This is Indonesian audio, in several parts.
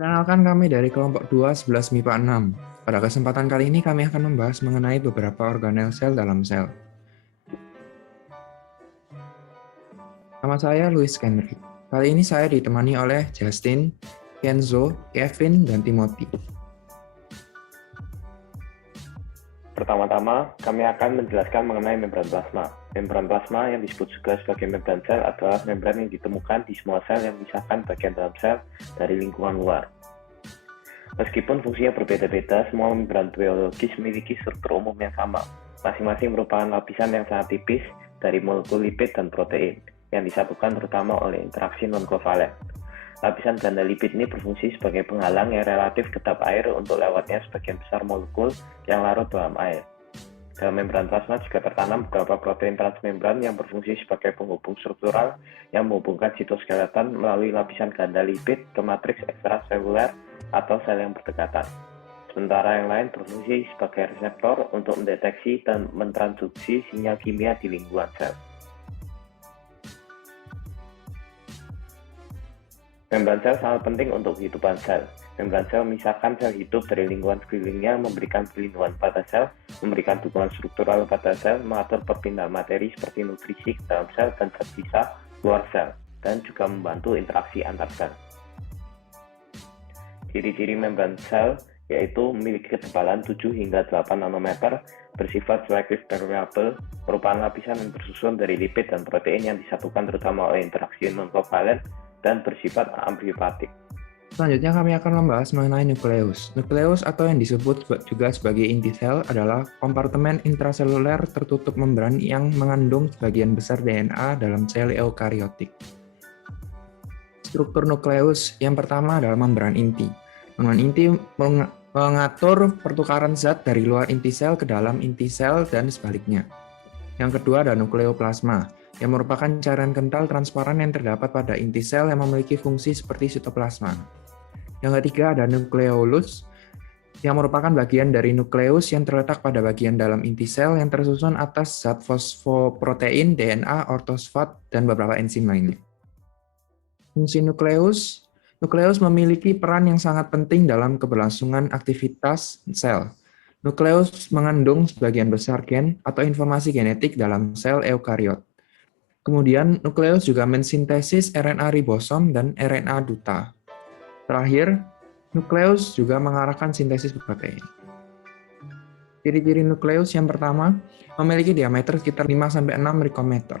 Perkenalkan kami dari kelompok 2 11 MIPA 6. Pada kesempatan kali ini kami akan membahas mengenai beberapa organel sel dalam sel. Nama saya Luis Henry. Kali ini saya ditemani oleh Justin, Kenzo, Kevin, dan Timothy. Pertama-tama, kami akan menjelaskan mengenai membran plasma. Membran plasma yang disebut juga sebagai membran sel adalah membran yang ditemukan di semua sel yang memisahkan bagian dalam sel dari lingkungan luar. Meskipun fungsinya berbeda-beda, semua membran biologis memiliki struktur umum yang sama. Masing-masing merupakan lapisan yang sangat tipis dari molekul lipid dan protein, yang disatukan terutama oleh interaksi non-kovalen. Lapisan ganda lipid ini berfungsi sebagai penghalang yang relatif kedap air untuk lewatnya sebagian besar molekul yang larut dalam air. Dalam membran plasma juga tertanam beberapa protein transmembran yang berfungsi sebagai penghubung struktural yang menghubungkan sitoskeleton melalui lapisan ganda lipid ke matriks ekstraseluler atau sel yang berdekatan. Sementara yang lain berfungsi sebagai reseptor untuk mendeteksi dan mentransduksi sinyal kimia di lingkungan sel. Membran sel sangat penting untuk kehidupan sel. Membran sel memisahkan sel hidup dari lingkungan sekelilingnya, memberikan perlindungan pada sel, memberikan dukungan struktural pada sel, mengatur perpindahan materi seperti nutrisi ke dalam sel dan tersisa luar sel, dan juga membantu interaksi antar sel. Ciri-ciri membran sel yaitu memiliki ketebalan 7 hingga 8 nanometer, bersifat selektif permeable, merupakan lapisan yang bersusun dari lipid dan protein yang disatukan terutama oleh interaksi non-kovalen, dan bersifat amfiopatik. Selanjutnya kami akan membahas mengenai nukleus. Nukleus atau yang disebut juga sebagai inti sel adalah kompartemen intraseluler tertutup membran yang mengandung sebagian besar DNA dalam sel eukariotik. Struktur nukleus yang pertama adalah membran inti. Membran inti mengatur pertukaran zat dari luar inti sel ke dalam inti sel dan sebaliknya. Yang kedua adalah nukleoplasma, yang merupakan cairan kental transparan yang terdapat pada inti sel yang memiliki fungsi seperti sitoplasma. Yang ketiga ada nukleolus, yang merupakan bagian dari nukleus yang terletak pada bagian dalam inti sel yang tersusun atas zat fosfoprotein, DNA, ortosfat, dan beberapa enzim lainnya. Fungsi nukleus memiliki peran yang sangat penting dalam keberlangsungan aktivitas sel. Nukleus mengandung sebagian besar gen atau informasi genetik dalam sel eukariot. Kemudian, nukleus juga mensintesis RNA ribosom dan RNA duta. Terakhir, nukleus juga mengarahkan sintesis protein. Ciri-ciri nukleus yang pertama, memiliki diameter sekitar 5-6 micrometer.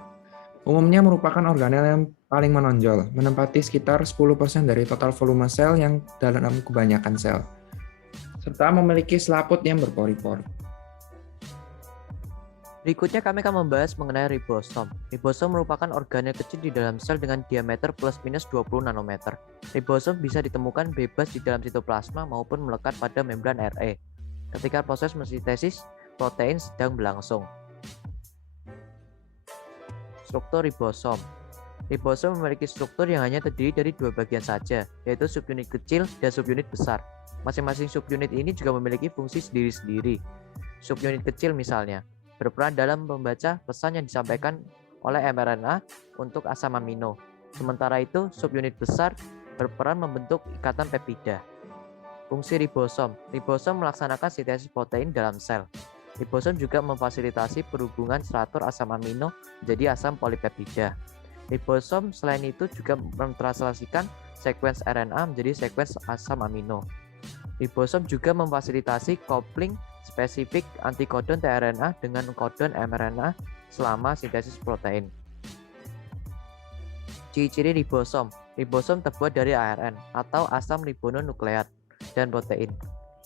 Umumnya merupakan organel yang paling menonjol, menempati sekitar 10% dari total volume sel yang dalam kebanyakan sel, serta memiliki selaput yang berpori-pori. Berikutnya kami akan membahas mengenai ribosom. Ribosom merupakan organel kecil di dalam sel dengan diameter plus minus 20 nanometer. Ribosom bisa ditemukan bebas di dalam sitoplasma maupun melekat pada membran RE ketika proses mensintesis protein sedang berlangsung. Struktur ribosom. Ribosom memiliki struktur yang hanya terdiri dari dua bagian saja, yaitu subunit kecil dan subunit besar. Masing-masing subunit ini juga memiliki fungsi sendiri-sendiri. Subunit kecil misalnya berperan dalam membaca pesan yang disampaikan oleh mRNA untuk asam amino. Sementara itu, subunit besar berperan membentuk ikatan peptida. Fungsi ribosom. Ribosom melaksanakan sintesis protein dalam sel. Ribosom juga memfasilitasi perhubungan teratur asam amino menjadi asam polipeptida. Ribosom selain itu juga mentranslasikan sekuens RNA menjadi sekuens asam amino. Ribosom juga memfasilitasi coupling spesifik antikodon tRNA dengan kodon mRNA selama sintesis protein. Ciri-ciri ribosom. Ribosom terbuat dari ARN atau asam ribonukleat dan protein.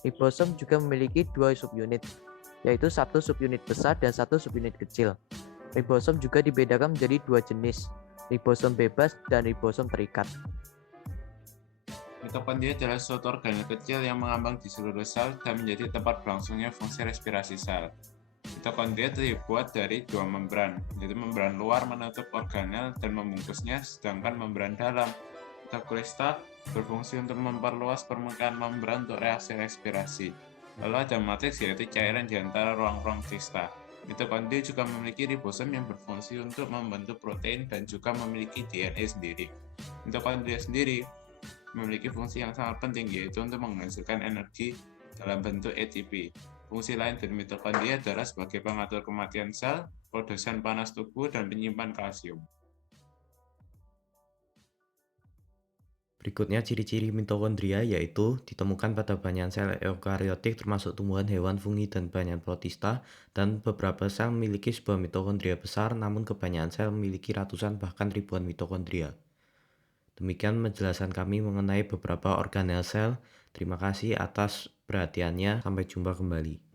Ribosom juga memiliki dua subunit, yaitu satu subunit besar dan satu subunit kecil. Ribosom juga dibedakan menjadi dua jenis, ribosom bebas dan ribosom terikat. Mitokondria adalah suatu organel kecil yang mengambang di seluruh sel dan menjadi tempat berlangsungnya fungsi respirasi sel. Mitokondria terbuat dari dua membran, yaitu membran luar menutup organel dan membungkusnya, sedangkan membran dalam, mitochondria, berfungsi untuk memperluas permukaan membran untuk reaksi respirasi. Lalu ada matriks, yaitu cairan di antara ruang-ruang cista. Mitokondria juga memiliki ribosom yang berfungsi untuk membentuk protein dan juga memiliki DNA sendiri. Mitokondria sendiri memiliki fungsi yang sangat penting, yaitu untuk menghasilkan energi dalam bentuk ATP. Fungsi lain dari mitokondria adalah sebagai pengatur kematian sel, produsen panas tubuh, dan penyimpan kalsium. Berikutnya ciri-ciri mitokondria yaitu ditemukan pada banyak sel eukariotik termasuk tumbuhan, hewan, fungi, dan banyak protista, dan beberapa sel memiliki sebuah mitokondria besar, namun kebanyakan sel memiliki ratusan bahkan ribuan mitokondria. Demikian penjelasan kami mengenai beberapa organel sel. Terima kasih atas perhatiannya. Sampai jumpa kembali.